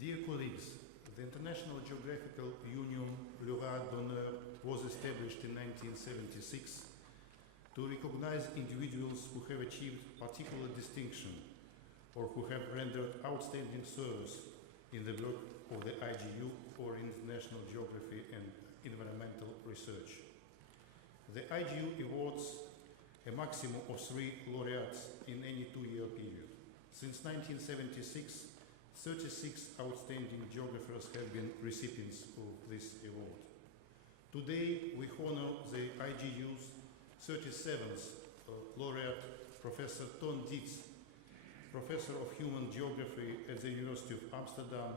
Dear colleagues, the International Geographical Union Lauréat d'honneur was established in 1976 to recognize individuals who have achieved particular distinction or who have rendered outstanding service in the work of the IGU or International Geography and Environmental Research. The IGU awards a maximum of 3 laureates in any 2-year period. Since 1976, 36 outstanding geographers have been recipients of this award. Today, we honor the IGU's 37th laureate, Professor Ton Dietz, Professor of Human Geography at the University of Amsterdam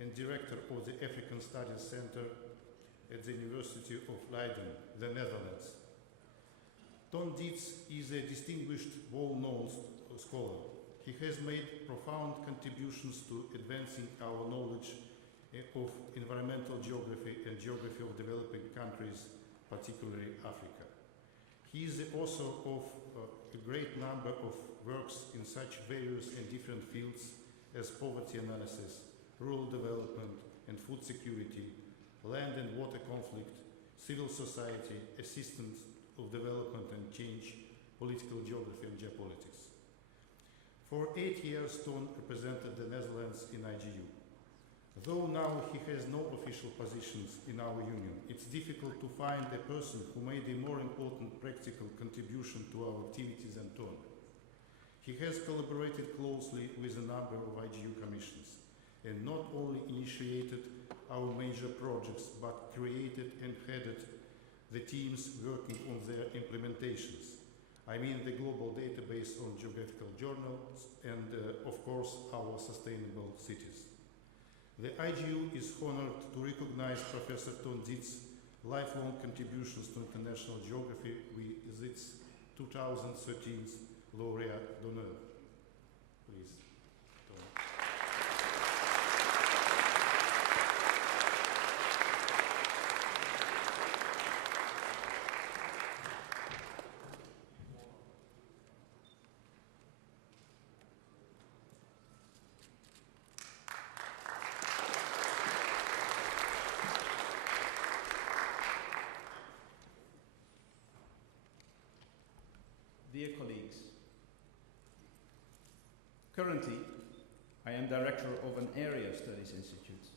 and Director of the African Studies Center at the University of Leiden, the Netherlands. Ton Dietz is a distinguished, well-known scholar. He has made profound contributions to advancing our knowledge of environmental geography and geography of developing countries, particularly Africa. He is the author of a great number of works in such various and different fields as poverty analysis, rural development and food security, land and water conflict, civil society, assistance of development and change, political geography and geopolitics. For 8 years, Ton represented the Netherlands in IGU. Though now he has no official positions in our union, it's difficult to find a person who made a more important practical contribution to our activities than Ton. He has collaborated closely with a number of IGU commissions and not only initiated our major projects, but created and headed the teams working on their implementations. I mean the global database on geographical journals and, of course, our sustainable cities. The IGU is honored to recognize Professor Ton Dietz's lifelong contributions to international geography with its 2013 Lauréat d'honneur. Please, Ton. Dear colleagues, currently I am director of an area studies institute,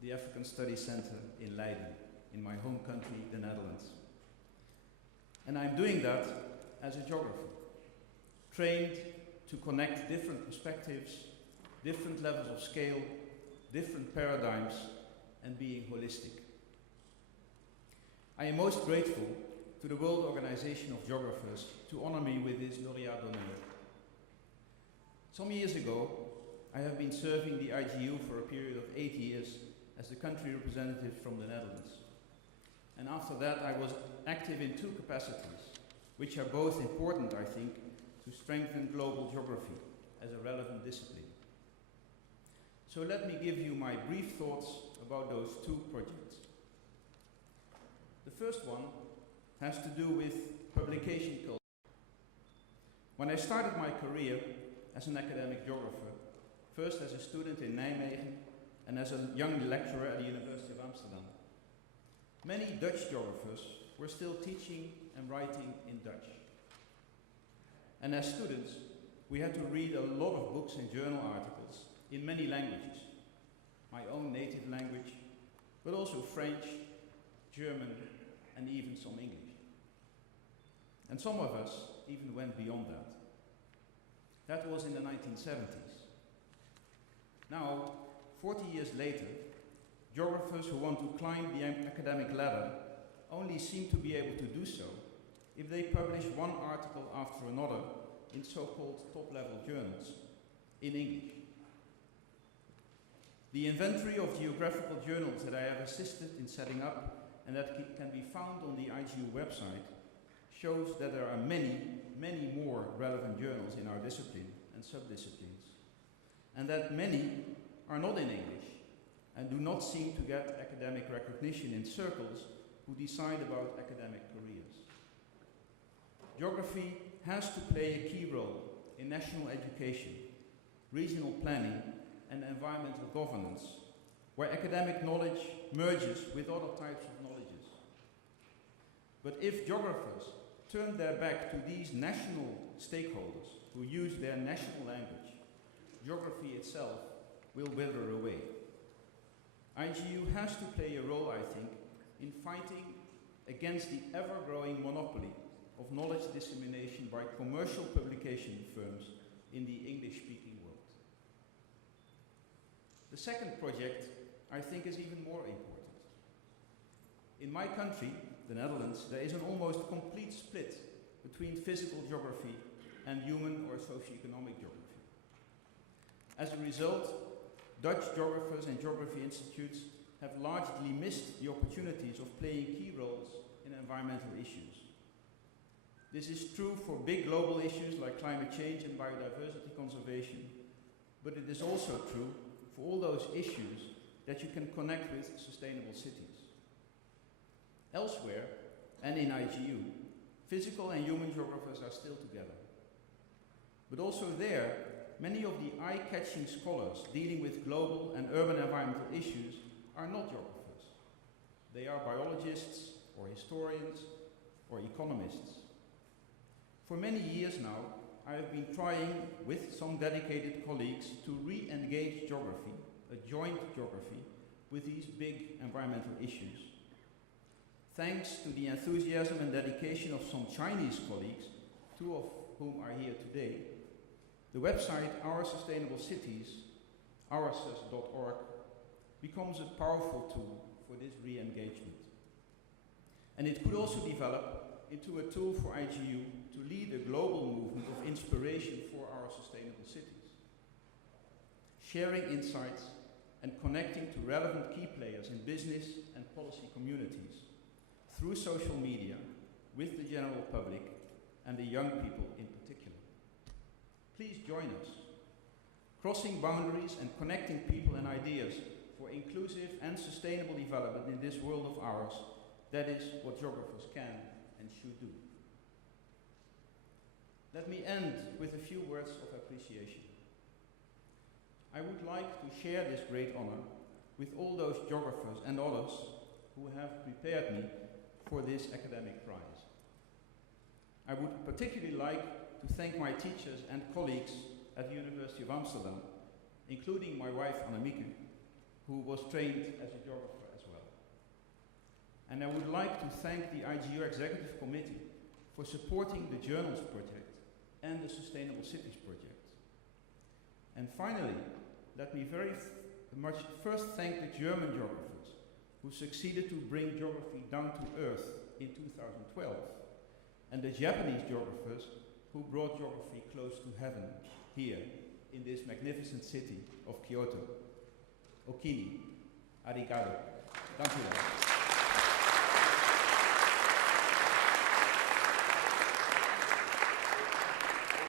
the African Studies Center in Leiden, in my home country, the Netherlands. And I'm doing that as a geographer, trained to connect different perspectives, different levels of scale, different paradigms, and being holistic. I am most grateful to the World Organization of Geographers to honor me with this Lauréat d'honneur. Some years ago, I have been serving the IGU for a period of 8 years as the country representative from the Netherlands. And after that, I was active in 2 capacities, which are both important, I think, to strengthen global geography as a relevant discipline. So let me give you my brief thoughts about those 2 projects. The first one has to do with publication culture. When I started my career as an academic geographer, first as a student in Nijmegen and as a young lecturer at the University of Amsterdam, many Dutch geographers were still teaching and writing in Dutch. And as students, we had to read a lot of books and journal articles in many languages, my own native language, but also French, German, and even some English. And some of us even went beyond that. That was in the 1970s. Now, 40 years later, geographers who want to climb the academic ladder only seem to be able to do so if they publish one article after another in so-called top-level journals in English. The inventory of geographical journals that I have assisted in setting up and that can be found on the IGU website shows that there are many, many more relevant journals in our discipline and subdisciplines, and that many are not in English and do not seem to get academic recognition in circles who decide about academic careers. Geography has to play a key role in national education, regional planning, and environmental governance, where academic knowledge merges with other types of knowledges. But if geographers turn their back to these national stakeholders who use their national language, geography itself will wither away. IGU has to play a role, I think, in fighting against the ever-growing monopoly of knowledge dissemination by commercial publication firms in the English-speaking world. The second project, I think, is even more important. In my country, the Netherlands, there is an almost complete split between physical geography and human or socio-economic geography. As a result, Dutch geographers and geography institutes have largely missed the opportunities of playing key roles in environmental issues. This is true for big global issues like climate change and biodiversity conservation, but it is also true for all those issues that you can connect with sustainable cities. Elsewhere, and in IGU, physical and human geographers are still together. But also there, many of the eye-catching scholars dealing with global and urban environmental issues are not geographers. They are biologists, or historians, or economists. For many years now, I have been trying, with some dedicated colleagues, to re-engage geography, a joint geography, with these big environmental issues. Thanks to the enthusiasm and dedication of some Chinese colleagues, two of whom are here today, the website Our Sustainable Cities, oursus.org, becomes a powerful tool for this re-engagement. And it could also develop into a tool for IGU to lead a global movement of inspiration for our sustainable cities. Sharing insights and connecting to relevant key players in business and policy communities through social media with the general public and the young people in particular. Please join us. Crossing boundaries and connecting people and ideas for inclusive and sustainable development in this world of ours, that is what geographers can and should do. Let me end with a few words of appreciation. I would like to share this great honor with all those geographers and others who have prepared me for this academic prize. I would particularly like to thank my teachers and colleagues at the University of Amsterdam, including my wife Annemieke, who was trained as a geographer as well. And I would like to thank the IGU Executive Committee for supporting the Journals project and the Sustainable Cities project. And finally, let me very much first thank the German geographers who succeeded to bring geography down to earth in 2012, and the Japanese geographers who brought geography close to heaven here in this magnificent city of Kyoto. Okini, arigato. Dank u wel.